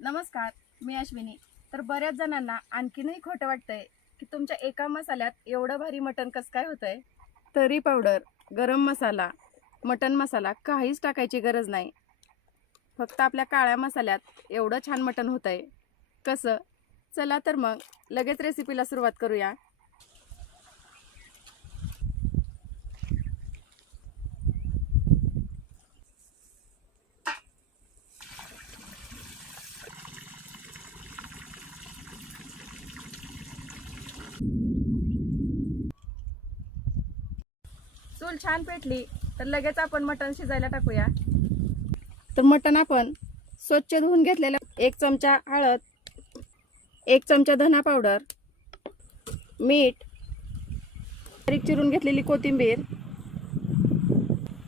नमस्कार, मी अश्विनी. तर बऱ्याच जणांना आणखीनही खोटं वाटतंय की तुमच्या एका मसाल्यात एवढं भारी मटण कसं काय होतंय. तरी पावडर, गरम मसाला, मटण मसाला काहीच टाकायची गरज नाही. फक्त आपल्या काळ्या मसाल्यात एवढं छान मटण होतंय. कसं? चला तर मग लगेच रेसिपीला सुरुवात करूया. चूल छान पेटली तर लगेच आपण मटण शिजायला टाकूया. तर मटण आपण स्वच्छ धुवून घेतलेलं, 1 चमचा हळद, 1 चमचा धना पावडर, मीठ, बारीक चिरून घेतलेली कोथिंबीर,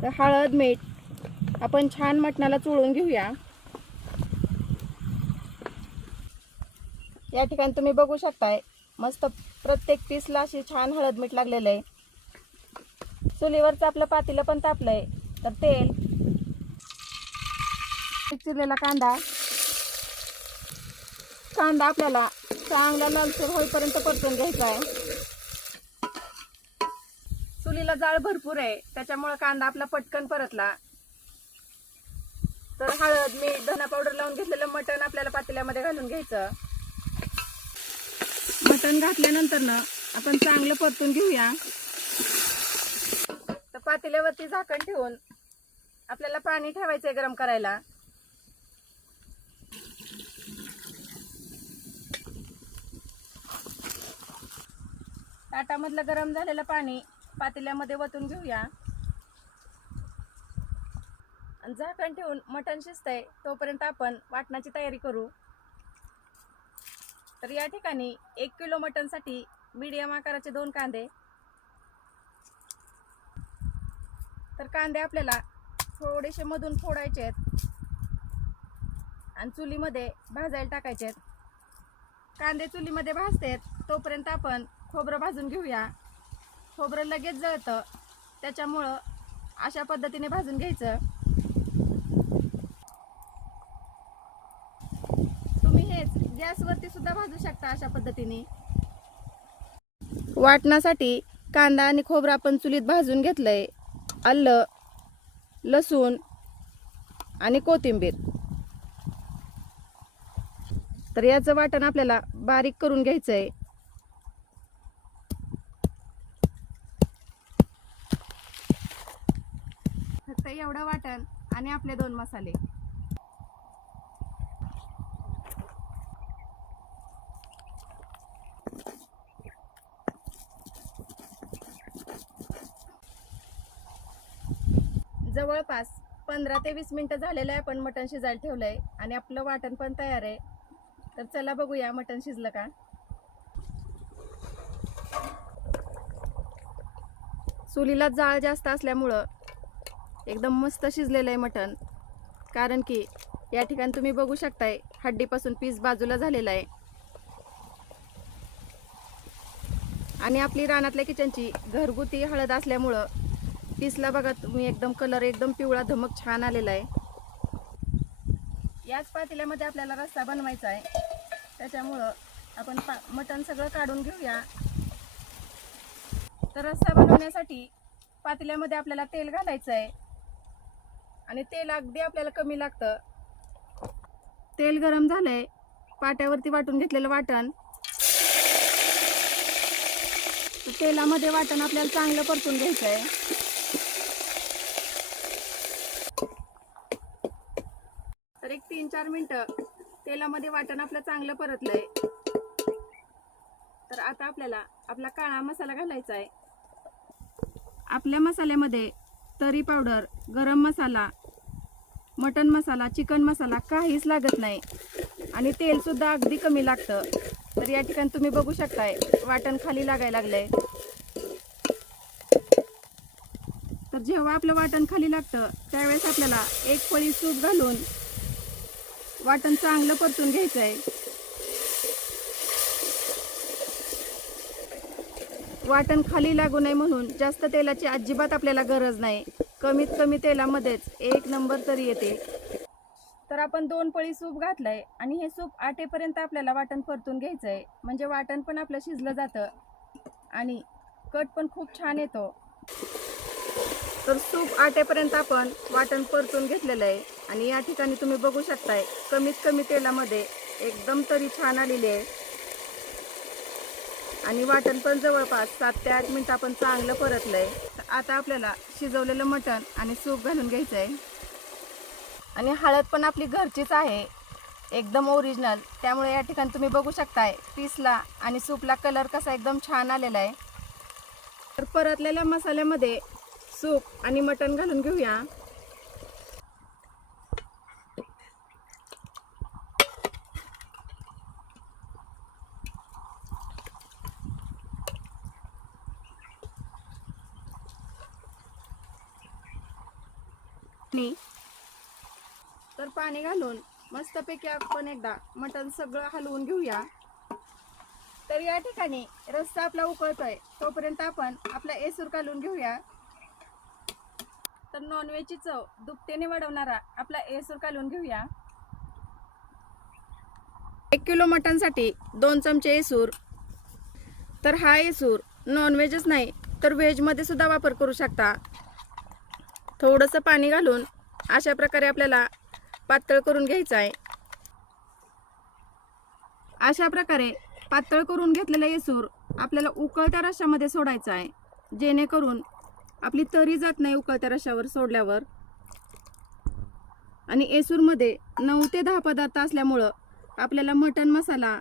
तर हळद मीठ आपण छान मटणाला चोळून घेऊया. या ठिकाणी तुम्ही बघू शकताय मस्त प्रत्येक पीसला अशी छान हळद मीठ लागलेलं आहे. चुलीवरचं आपलं पातेलं पण तापलंय. तर तेल, चिरलेला कांदा आपल्याला चांगला लालसर होईपर्यंत परतून घ्यायचा आहे. चुलीला जाळ भरपूर आहे त्याच्यामुळे कांदा आपला पटकन परतला. तर हळद मीठ धना पावडर लावून घेतलेलं मटण आपल्याला पातेल्यामध्ये घालून घ्यायचं. मटण घातल्यानंतर ना आपण चांगलं परतून घेऊया. तर पातेल्यावरती झाकण ठेवून आपल्याला पाणी ठेवायचंय गरम करायला. ताटामधलं गरम झालेलं पाणी पातेल्यामध्ये वतून घेऊया आणि झाकण ठेवून मटण शिजतंय तोपर्यंत आपण वाटणाची तयारी करू. तर या ठिकाणी 1 किलो मटणसाठी मीडियम आकाराचे 2 कांदे. तर कांदे आपल्याला थोडेसे मधून फोडायचे आहेत आणि चुलीमध्ये भाजायला टाकायचे आहेत. कांदे चुलीमध्ये भाजतात तोपर्यंत आपण खोबरं भाजून घेऊया. खोबरं लगेच जळतं त्याच्यामुळं अशा पद्धतीने भाजून घ्यायचं. तुम्ही हेच गॅसवरती सुद्धा भाजू शकता अशा पद्धतीने. वाटण्यासाठी कांदा आणि खोबरं आपण चुलीत भाजून घेतलंय. आलं, लसूण आणि कोथिंबीर. तर याचं वाटण आपल्याला बारीक करून घ्यायचंय. फक्त एवढं वाटण आणि आपले 2 मसाले. जवळपास 15 ते 20 मिनिटं झालेलं आहे. आपण मटण शिजायला ठेवलंय आणि आपलं वाटण पण तयार आहे. तर चला बघूया मटण शिजलं का. चुलीला जाळ जास्त असल्यामुळं एकदम मस्त शिजलेलं आहे मटण. कारण की या ठिकाणी तुम्ही बघू शकताय हड्डीपासून पीस बाजूला झालेला आहे. आणि आपली रानातल्या किचनची घरगुती हळद असल्यामुळं पीसला बघा तुम्ही एकदम कलर एकदम पिवळा धमक छान आलेला आहे. याच पातेल्यामध्ये आपल्याला रस्सा बनवायचा आहे त्याच्यामुळं आपण मटण सगळं काढून घेऊया. तर रस्सा बनवण्यासाठी पातेल्यामध्ये आपल्याला तेल घालायचं आहे आणि तेल अगदी आपल्याला कमी लागतं. तेल गरम झालंय. पाट्यावरती वाटून घेतलेलं वाटण, तेलामध्ये वाटण आपल्याला चांगलं परतून घ्यायचं आहे. तर एक 3-4 मिनिटं तेलामध्ये वाटण आपलं चांगलं परतलंय. तर आता आपल्याला आपला काळा मसाला घालायचा आहे. आपल्या मसाल्यामध्ये तरी पावडर, गरम मसाला, मटन मसाला, चिकन मसाला काहीच लागत नाही आणि तेल सुद्धा अगदी कमी लागतं. तर या ठिकाणी तुम्ही बघू शकताय वाटण खाली लागायला लागलंय. तर जेव्हा आपलं वाटण खाली लागतं त्यावेळेस आपल्याला 1 पळी तूप घालून वाटण चांगलं परतून घ्यायचं आहे. वाटण खाली लागू नये म्हणून जास्त तेलाची अजिबात आपल्याला गरज नाही. कमीत कमी तेलामध्येच 1 नंबर तरी येते. तर आपण 2 पळी सूप घातलंय आणि हे सूप आटेपर्यंत आपल्याला वाटण परतून घ्यायचंय, म्हणजे वाटण पण आपलं शिजलं जातं आणि कट पण खूप छान येतो. तर सूप आटेपर्यंत आपण वाटण परतून घेतलेलं आहे आणि या ठिकाणी तुम्ही बघू शकताय कमीत कमी तेलामध्ये एकदम तरी छान आलेली आहे आणि वाटण पण जवळपास 7 ते 8 मिनिटं आपण चांगलं परतलंय. आता आपल्याला शिजवलेलं मटण आणि सूप घालून घ्यायचं आहे आणि हळद पण आपली घरचीच आहे, एकदम ओरिजिनल. त्यामुळे या ठिकाणी तुम्ही बघू शकताय पीसला आणि सूपला कलर कसा एकदम छान आलेला आहे. तर परतलेल्या मसाल्यामध्ये सूप आणि मटण घालून घेऊया. तर पाणी घालून मस्तपैकी आपण एकदा मटण सगळं हलवून घेऊया. तर या ठिकाणी रस्सा आपला उकळतोय तोपर्यंत आपण आपला एसूर घालून घेऊया. तर नॉनव्हेजची चव दुपटीने वाढवणारा आपला एसूर घालून घेऊया. 1 किलो मटणसाठी 2 चमचे एसूर. तर हा एसूर नॉनव्हेजच नाही तर व्हेजमध्ये सुद्धा वापर करू शकता. थोडंसं पाणी घालून अशा प्रकारे आपल्याला पातळ करून घ्यायचं आहे. अशा प्रकारे पातळ करून घेतलेला एसूर आपल्याला उकळत्या रश्श्यामध्ये सोडायचा आहे, जेणेकरून आपली तरी जात नाही उकळत्या रश्श्यावर सोडल्यावर. आणि एसूरमध्ये 9 ते 10 पदार्थ असल्यामुळं आपल्याला मटण मसाला,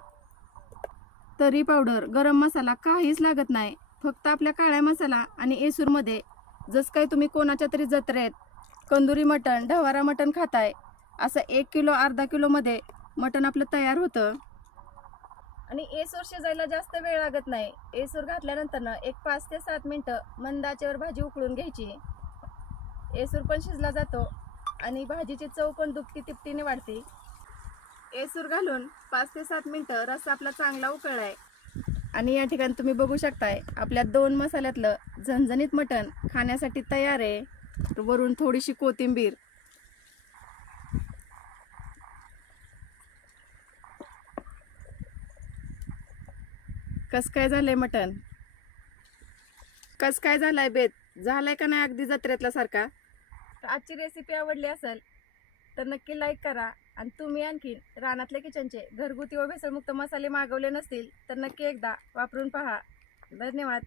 तरी पावडर, गरम मसाला काहीच लागत नाही. फक्त आपल्या काळ्या मसाला आणि एसूरमध्ये जसं काही तुम्ही कोणाच्या तरी जत्रेत कंदुरी मटण, ढवारा मटण खाताय असं 1 किलो अर्धा किलोमध्ये मटण आपलं तयार होतं. आणि एसूर शिजायला जास्त वेळ लागत नाही. एसूर घातल्यानंतर एक 5 ते 7 मिनिटं मंद आचेवर भाजी उकळून घ्यायची. एसूर पण शिजला जातो आणि भाजीची चव पण दुपटी तिपटीने वाढते. एसूर घालून 5 ते 7 मिनिटं रस्सा आपला चांगला उकळलाय आणि या ठिकाणी तुम्ही बघू शकताय आपल्या 2 मसाल्यातलं झणझणीत मटण खाण्यासाठी तयार आहे. वरून थोडीशी कोथिंबीर. कस काय झालंय मटण? कस काय झालाय बेत? झालाय का नाही अगदी जत्रेतला सारखा? तर आजची रेसिपी आवडली असेल तर नक्की लाईक करा आणि तुम्ही आणखी रानातल्या किचनचे घरगुती व भेसळमुक्त मसाले मागवले नसतील तर नक्की एकदा वापरून पहा. धन्यवाद.